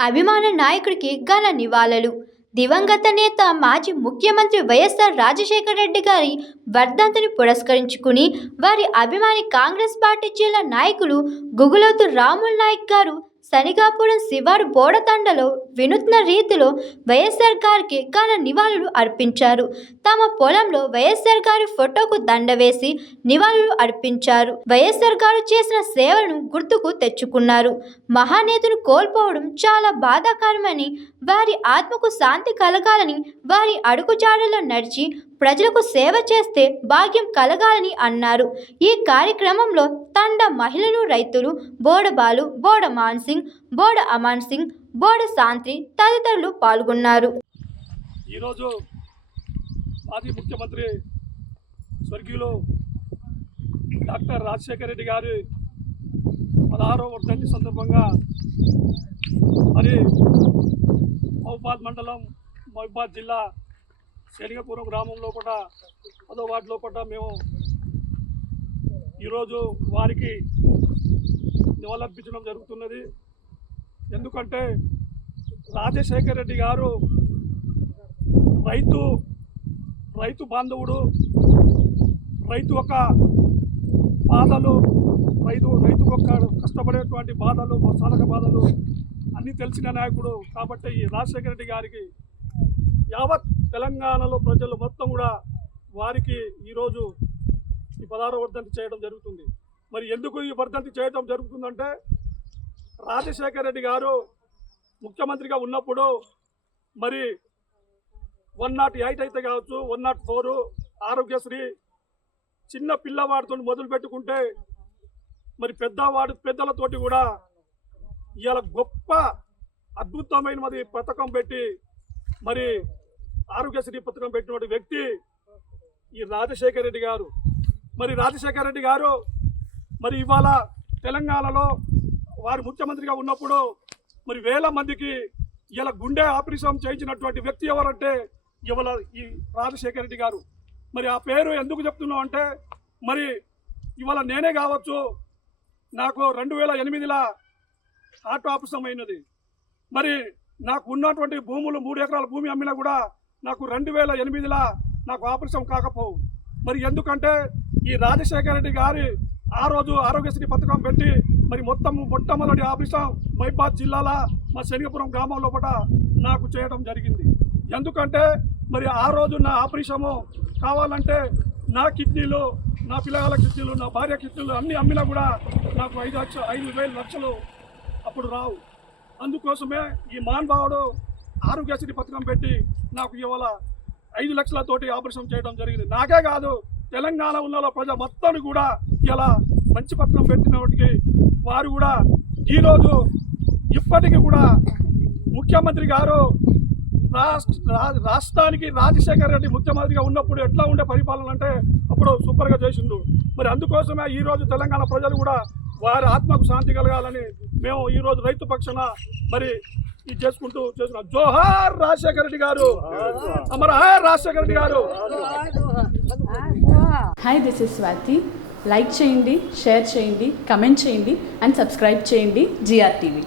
అభిమాన నాయకుడికి ఘన నివాళులు. దివంగత నేత మాజీ ముఖ్యమంత్రి వైఎస్ఆర్ రాజశేఖర రెడ్డి గారి వర్ధంతిని పురస్కరించుకుని వారి అభిమాని కాంగ్రెస్ పార్టీ జిల్లా నాయకులు గుగులోతు రాముల్ నాయక్ గారు శనిగాపురం శివారు బోడతండలో వినూత్న రీతిలో వైఎస్ఆర్ గారికి ఘన నివాళులు అర్పించారు. తమ పొలంలో వైఎస్ఆర్ గారి ఫోటోకు దండ వేసి నివాళులు అర్పించారు. వైఎస్ఆర్ గారు చేసిన సేవలను గుర్తుకు తెచ్చుకున్నారు. మహానేతను కోల్పోవడం చాలా బాధాకరమని వారి ఆత్మకు శాంతి కలగాలని వారి అడుగుజాడలో నడిచి ప్రజలకు సేవ చేస్తే భాగ్యం కలగాలని అన్నారు. ఈ కార్యక్రమంలో తండ మహిళలు రైతులు బోడబాలు బోడ మాన్సింగ్ బోడ అమాన్ సింగ్ బోడ శాంతి తదితరులు పాల్గొన్నారు. ఈరోజు మాజీ ముఖ్యమంత్రి స్వర్గీయులు డాక్టర్ రాజశేఖర రెడ్డి గారి పదహారో వర్ధంతి సందర్భంగా మరి మహబాద్ మండలం మహబాద్ జిల్లా శనిగపురం గ్రామంలో కూడా పదో వార్డులో కూడా మేము ఈరోజు వారికి నివాళులర్పించడం జరుగుతున్నది. ఎందుకంటే రాజశేఖర్ రెడ్డి గారు రైతు రైతు బాంధవుడు రైతు ఒక బాధలు రైతు రైతు ఒక కష్టపడేటువంటి బాధలు సాధక బాధలు అన్నీ తెలిసిన నాయకుడు. కాబట్టి ఈ రాజశేఖర రెడ్డి గారికి యావత్ తెలంగాణలో ప్రజలు మొత్తం కూడా వారికి ఈరోజు ఈ పదహారు వర్ధంతి చేయడం జరుగుతుంది. మరి ఎందుకు ఈ వర్ధంతి చేయడం జరుగుతుందంటే రాజశేఖర రెడ్డి గారు ముఖ్యమంత్రిగా ఉన్నప్పుడు మరి వన్ నాట్ ఎయిట్ అయితే కావచ్చు వన్ నాట్ ఫోర్ ఆరోగ్యశ్రీ చిన్న పిల్లవాడితో మొదలు పెట్టుకుంటే మరి పెద్దవాడు పెద్దలతోటి కూడా ఇవాళ గొప్ప అద్భుతమైన మరి పథకం పెట్టి మరి ఆరోగ్యశ్రీ పథకం పెట్టినటువంటి వ్యక్తి ఈ రాజశేఖర రెడ్డి గారు. మరి రాజశేఖర రెడ్డి గారు మరి ఇవాళ తెలంగాణలో వారు ముఖ్యమంత్రిగా ఉన్నప్పుడు మరి వేల మందికి ఇలా గుండె ఆపరేషన్ చేయించినటువంటి వ్యక్తి ఎవరంటే ఇవాళ ఈ రాజశేఖర రెడ్డి గారు. మరి ఆ పేరు ఎందుకు చెప్తున్నాం అంటే మరి ఇవాళ నేనే కావచ్చు నాకు రెండు వేల ఎనిమిదిలా హార్ట్ ఆపరేషన్ అయినది మరి నాకు ఉన్నటువంటి భూములు మూడు ఎకరాల భూమి అమ్మినా కూడా నాకు రెండు వేల ఎనిమిదిలా నాకు ఆపరేషన్ కాకపోవు. మరి ఎందుకంటే ఈ రాజశేఖర రెడ్డి గారి ఆ రోజు ఆరోగ్యశ్రీ పథకం పెట్టి మరి మొత్తం మొట్టమొదటి ఆపరేషన్ మైబాద్ జిల్లాల మా శనిగపురం గ్రామం లోపల నాకు చేయడం జరిగింది. ఎందుకంటే మరి ఆ రోజు నా ఆపరేషము కావాలంటే నా కిడ్నీలు నా పిల్లగాల కిడ్నీలు నా భార్య కిడ్నీలు అన్నీ అమ్మినా కూడా నాకు ఐదు లక్షలు ఐదు వేల లక్షలు అప్పుడు రావు. అందుకోసమే ఈ మాన్భావుడు ఆరోగ్యశ్రీ పథకం పెట్టి నాకు ఇవాళ ఐదు లక్షలతోటి ఆపరేషన్ చేయడం జరిగింది. నాకే కాదు తెలంగాణ ఉన్న ప్రజ మొత్తాన్ని కూడా ఇలా మంచి పథకం పెట్టినప్పటికీ వారు కూడా ఈరోజు ఇప్పటికీ కూడా ముఖ్యమంత్రి గారు రాష్ట్ర రా- రాష్ట్రానికి రాజశేఖర రెడ్డి ముఖ్యమంత్రిగా ఉన్నప్పుడు ఎట్లా ఉండే పరిపాలన అంటే అప్పుడు సూపర్గా చేసిండు. మరి అందుకోసమే ఈ రోజు తెలంగాణ ప్రజలు కూడా వారి ఆత్మకు శాంతి కలగాలని మేము ఈ రోజు రైతు పక్షాన మరి ఇది చేసుకుంటూ చేస్తున్నాం. జోహార్ రాజశేఖర రెడ్డి గారు. అమర హాయ్ రాజశేఖర రెడ్డి గారు. Hi this is Swathi like చేయండి షేర్ చేయండి కమెంట్ చేయండి అండ్ సబ్స్క్రైబ్ చేయండి జిఆర్ టీవీ